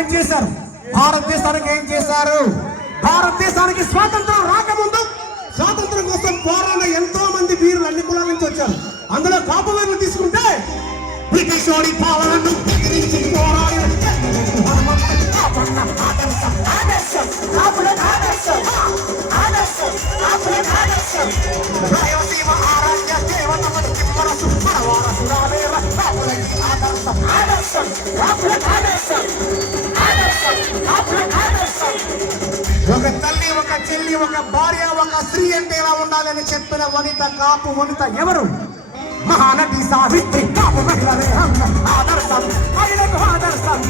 ఏం చేశారు? భారతదేశానికి ఏం చేశారు? భారతదేశానికి స్వాతంత్రం రాకముందు స్వాతంత్రం కోసం పోరాడిన ఎంతో మంది వీరులు అన్ని కులాల నుంచి వచ్చారు. అందులో కాపు వీరులు తీసుకుంటే బ్రిటిష్ వాడి పాలనను ఎదిరించి పోరాడిన రాయలసీమ ఆరాధ్య దేవతమని మనసు మనవారసురాలేర కాపులకి ఆదర్శం ఒక తల్లి, ఒక చెల్లి, ఒక భార్య, ఒక స్త్రీ అంటే ఎలా ఉండాలని చెప్పిన వనిత, కాపు వనిత ఎవరు? మహానటి సావిత్రి. కాపు మహిళలే ఆదర్శం, మహిళకు ఆదర్శం,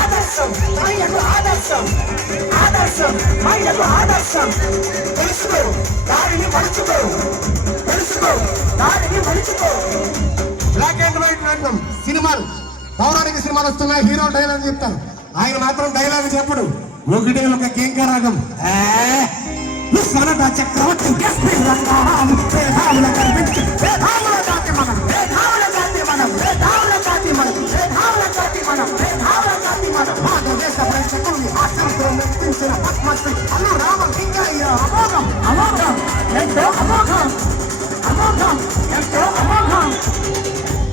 ఆదర్శం మహిళకు ఆదర్శం, ఆదర్శం మహిళకు ఆదర్శం. తెలుసుకో దారిని మలుచుకో, తెలుసుకో దారిని మలుచుకో. బ్లాక్ అండ్ వైట్ రంగం సినిమాలు, పౌరాణిక సినిమాలు వస్తున్నాయి. హీరో డైలాగ్ చెప్తారు, ఆయన మాత్రం డైలాగ్ చెప్పడు. ఒకటే ఒక కేంకరాగం. చక్రవర్తి భారతదేశ ప్రేక్షకుల్ని ఆశ్చర్యంతో మెప్పించిన పద్మశ్రీ అల్లు రామలింగయ్య. అమోఘం అమోఘం ఎంతో అమోఘం అమోఘం ఎంతో అమోఘం.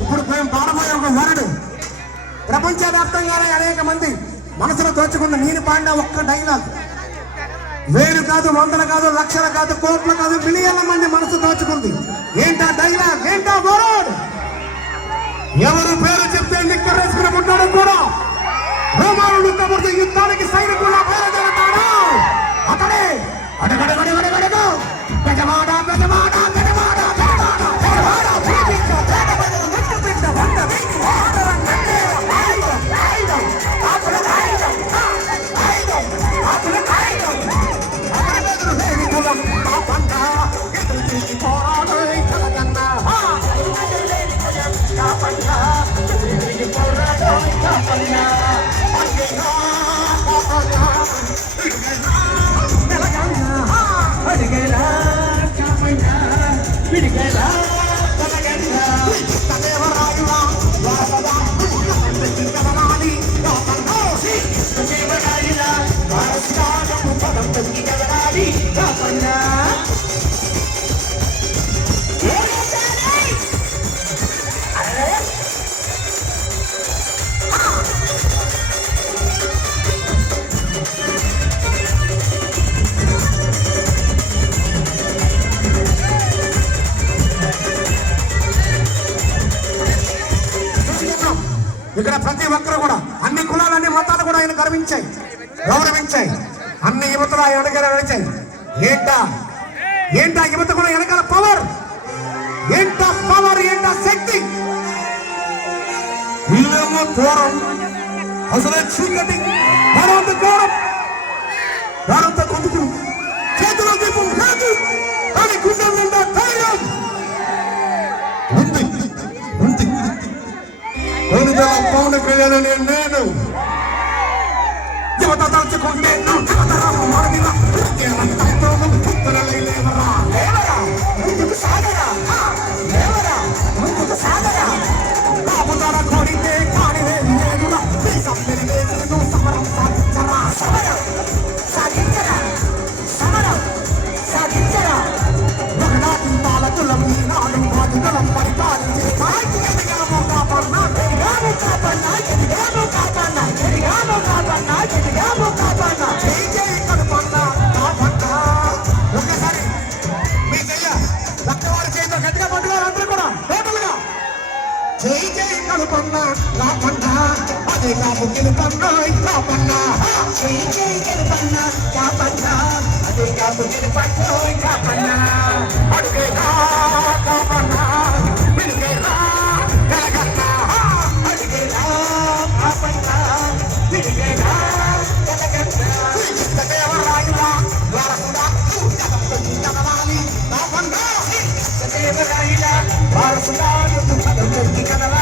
ఇప్పుడు మేము పాడబోయే ఒక వరుడు ప్రపంచవ్యాప్తంగానే అనేక మంది మనసులో దోచుకున్న నేను పాడిన ఒక్క డైలాగ్ వేలు కాదు, వందలు కాదు, లక్షలు కాదు, కోట్లు కాదు, మిలియన్ల మంది మనసు దోచుకుంది. ఏంటా డైలాగ్? ఏంటా వర్డ్? ఎవరు పేరు చెప్తే నిక్కరేసుకుని ఉంటాడు కూడా. రోమాలు కబుర్తి యుద్ధానికి సైనికుల బయలుదేరతాడు. అతడే అడగడగడగడగడగ పెదవాడ పెదవాడ పెదవాడ పెదవాడ పెదవాడ భూమిక పెదవాడ ముట్టు బిడ్డ వంద వీకి ఆదరం నన్నే ఆయుధం ఆయుధం ఆపుల ఆయుధం ఆయుధం ఆపుల ఆయుధం ఆయుధం లేని కులం కాపన్న ఎదురు తిరిగి పోరాడు కలగన్న ఆయుధం లేని కులం కాపన్న ఎదురు తిరిగి పోరాడు కాపన్న అయ్యో కాపన్న అడిగేలా కాపన్న విడిగేలా కలగన్న దేవరాయుడా వాసదా కలనాలి కాపన్న దేవరాయుడా వాసదాము పదం తగ్గి కలనాలి కాపన్న. ఇక్కడ ప్రతి ఒక్కరు కూడా, అన్ని కులాలు, అన్ని మతాలు కూడా ఆయన గర్వించాయి, గౌరవించాయి. అన్ని యువతలు ఆయన వెనకాల నడిచాయి. ఏంటా యువత కూడా వెనకాల పవర్? ఏంటా పవర్? ఏంటా శక్తి? ఇల్లేమో ఘోరం, అసలే చీకటి, మరొంత ఘోరం, మరొంత కొడుకు, చేతిలో దీపం లేదు, కానీ గుండె నిండా ధైర్యం ఉంది. పవన్ కళ్యాణ్ నేను యువత తలుచుకుంటే ముందుకు సాగరా, ముందుకు సాగరా. బాబుతార కోరితే కాని లేదురా, సమరం సాధించరా, సమరం సాధించరా, సమరం సాధించరా. ఒకనాటి పాలకులం ఈనాడు బాధితులం పరిపాలించే ఎదిగాము కాపన్నా, ఎదిగాము కాపన్నా, ఎదిగాము కాపన్నా, ఎదిగాము కాపన్నా, ఎదిగాము కాపన్నా. జై జై కడుపన్నా కాపన్నా. ఒకసారి జై జై కలుపన్న రాపన్న అదే కాపు గెలుపన్న కాపన్న జై జై గెలుపన్న కాపన్న అదే కాపు గెలుపన్న కాపన్న అడుగేరా కాపన్న విడిగేరా కలగన్న అడుగేరా కాపన్న విడిగేరా కలగన్న దేవరాయుడా వారసుడా కదవాలి కాపన్న దేవరాయుడా వారసుడా కదవాలి